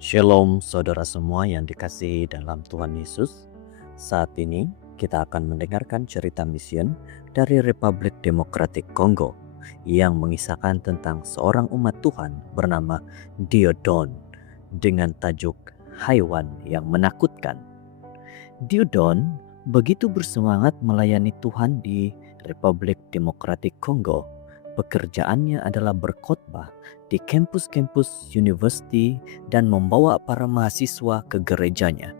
Shalom saudara semua yang dikasihi dalam Tuhan Yesus. Saat ini kita akan mendengarkan cerita mission dari Republik Demokratik Kongo yang mengisahkan tentang seorang umat Tuhan bernama Diodon dengan tajuk Haiwan yang Menakutkan. Diodon begitu bersemangat melayani Tuhan di Republik Demokratik Kongo. Pekerjaannya adalah berkhotbah di kampus-kampus university dan membawa para mahasiswa ke gerejanya.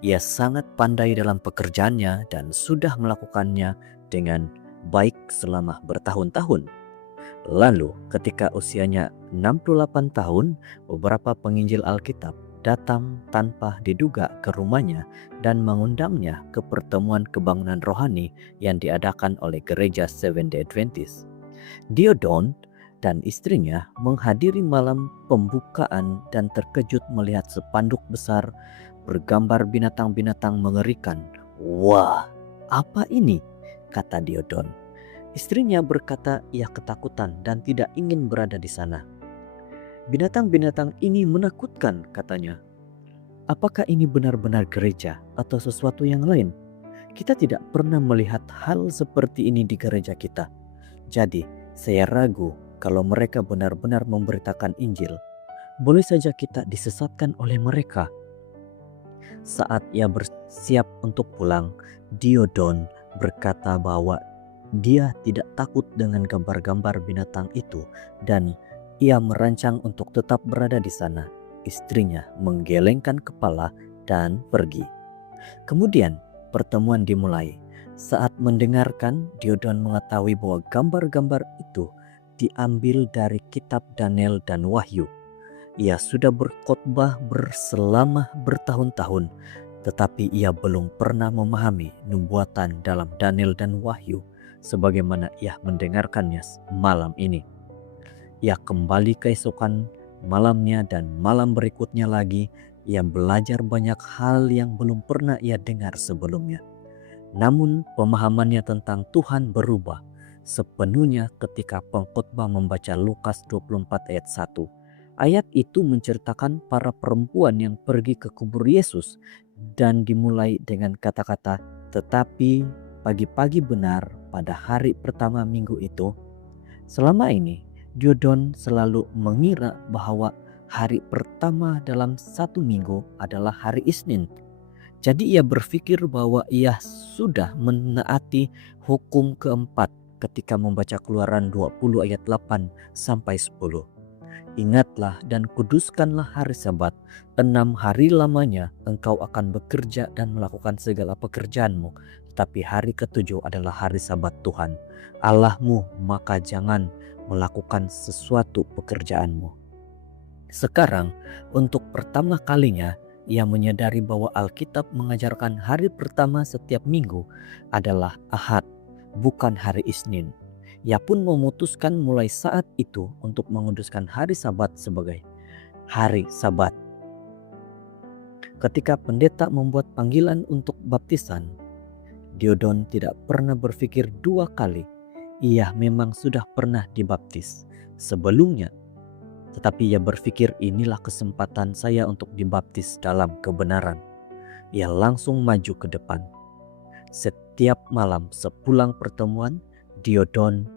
Ia sangat pandai dalam pekerjaannya dan sudah melakukannya dengan baik selama bertahun-tahun. Lalu ketika usianya 68 tahun, beberapa penginjil Alkitab datang tanpa diduga ke rumahnya dan mengundangnya ke pertemuan kebangunan rohani yang diadakan oleh gereja Seventh-day Adventist. Diodon dan istrinya menghadiri malam pembukaan dan terkejut melihat spanduk besar bergambar binatang-binatang mengerikan. "Wah, apa ini?" kata Diodon. Istrinya berkata ia ketakutan dan tidak ingin berada di sana. "Binatang-binatang ini menakutkan," katanya. "Apakah ini benar-benar gereja atau sesuatu yang lain? Kita tidak pernah melihat hal seperti ini di gereja kita. Jadi, saya ragu kalau mereka benar-benar memberitakan Injil. Boleh saja kita disesatkan oleh mereka." Saat ia bersiap untuk pulang, Diodon berkata bahwa dia tidak takut dengan gambar-gambar binatang itu dan ia merancang untuk tetap berada di sana. Istrinya menggelengkan kepala dan pergi. Kemudian pertemuan dimulai. Saat mendengarkan, Diodon mengetahui bahwa gambar-gambar itu diambil dari kitab Daniel dan Wahyu. Ia sudah berkhotbah selama bertahun-tahun, tetapi ia belum pernah memahami nubuatan dalam Daniel dan Wahyu sebagaimana ia mendengarkannya malam ini. Ia kembali keesokan malamnya dan malam berikutnya lagi. Ia belajar banyak hal yang belum pernah ia dengar sebelumnya. Namun pemahamannya tentang Tuhan berubah sepenuhnya ketika pengkhotbah membaca Lukas 24 ayat 1. Ayat itu menceritakan para perempuan yang pergi ke kubur Yesus dan dimulai dengan kata-kata, "Tetapi pagi-pagi benar pada hari pertama minggu itu." Selama ini Diodon selalu mengira bahwa hari pertama dalam satu minggu adalah hari Isnin. Jadi ia berpikir bahwa ia sudah menaati hukum keempat ketika membaca Keluaran 20 ayat 8 sampai 10. "Ingatlah dan kuduskanlah hari Sabat. 6 hari lamanya engkau akan bekerja dan melakukan segala pekerjaanmu. Tetapi hari ketujuh adalah hari Sabat Tuhan Allahmu, maka jangan melakukan sesuatu pekerjaanmu." Sekarang untuk pertama kalinya ia menyadari bahwa Alkitab mengajarkan hari pertama setiap minggu adalah Ahad, bukan hari Isnin. Ia pun memutuskan mulai saat itu untuk menguduskan hari Sabat sebagai hari Sabat. Ketika pendeta membuat panggilan untuk baptisan, Diodon tidak pernah berpikir dua kali. Ia memang sudah pernah dibaptis sebelumnya, tetapi ia berpikir inilah kesempatan saya untuk dibaptis dalam kebenaran. Ia langsung maju ke depan. Setiap malam sepulang pertemuan, Diodon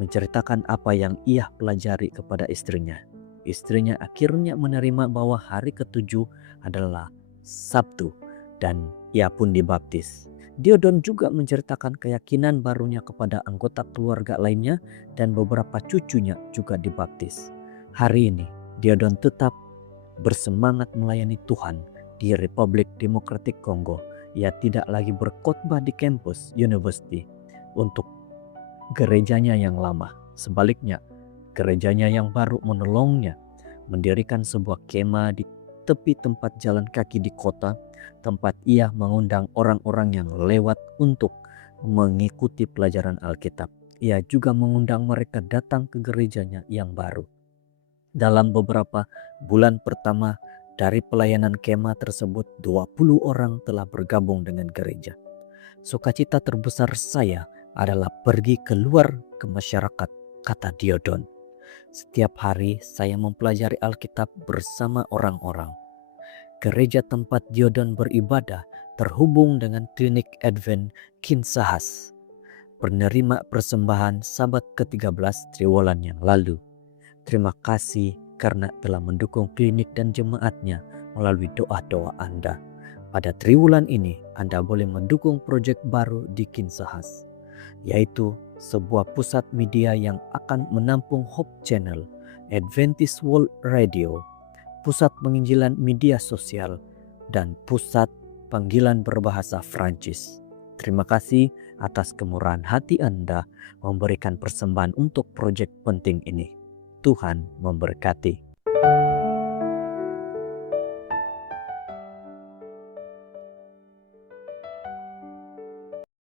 menceritakan apa yang ia pelajari kepada istrinya. Istrinya akhirnya menerima bahwa hari ketujuh adalah Sabtu dan ia pun dibaptis. Diodon juga menceritakan keyakinan barunya kepada anggota keluarga lainnya dan beberapa cucunya juga dibaptis. Hari ini Diodon tetap bersemangat melayani Tuhan di Republik Demokratik Kongo. Ia tidak lagi berkhotbah di kampus university untuk gerejanya yang lama. Sebaliknya, gerejanya yang baru menolongnya mendirikan sebuah kemah di tepi tempat jalan kaki di kota, tempat ia mengundang orang-orang yang lewat untuk mengikuti pelajaran Alkitab. Ia juga mengundang mereka datang ke gerejanya yang baru. Dalam beberapa bulan pertama dari pelayanan kemah tersebut, 20 orang telah bergabung dengan gereja. "Sukacita terbesar saya adalah pergi keluar ke masyarakat," kata Diodon. "Setiap hari saya mempelajari Alkitab bersama orang-orang. gereja tempat Diodon beribadah terhubung dengan klinik Advent Kinsahas, penerima persembahan Sabat ke-13 Triwulan yang lalu. Terima kasih karena telah mendukung klinik dan jemaatnya melalui doa-doa Anda. Pada triwulan ini, Anda boleh mendukung proyek baru di Kinsahas, yaitu sebuah pusat media yang akan menampung Hope Channel, Adventist World Radio, pusat penginjilan media sosial, dan pusat panggilan berbahasa Prancis. Terima kasih atas kemurahan hati Anda memberikan persembahan untuk proyek penting ini. Tuhan memberkati.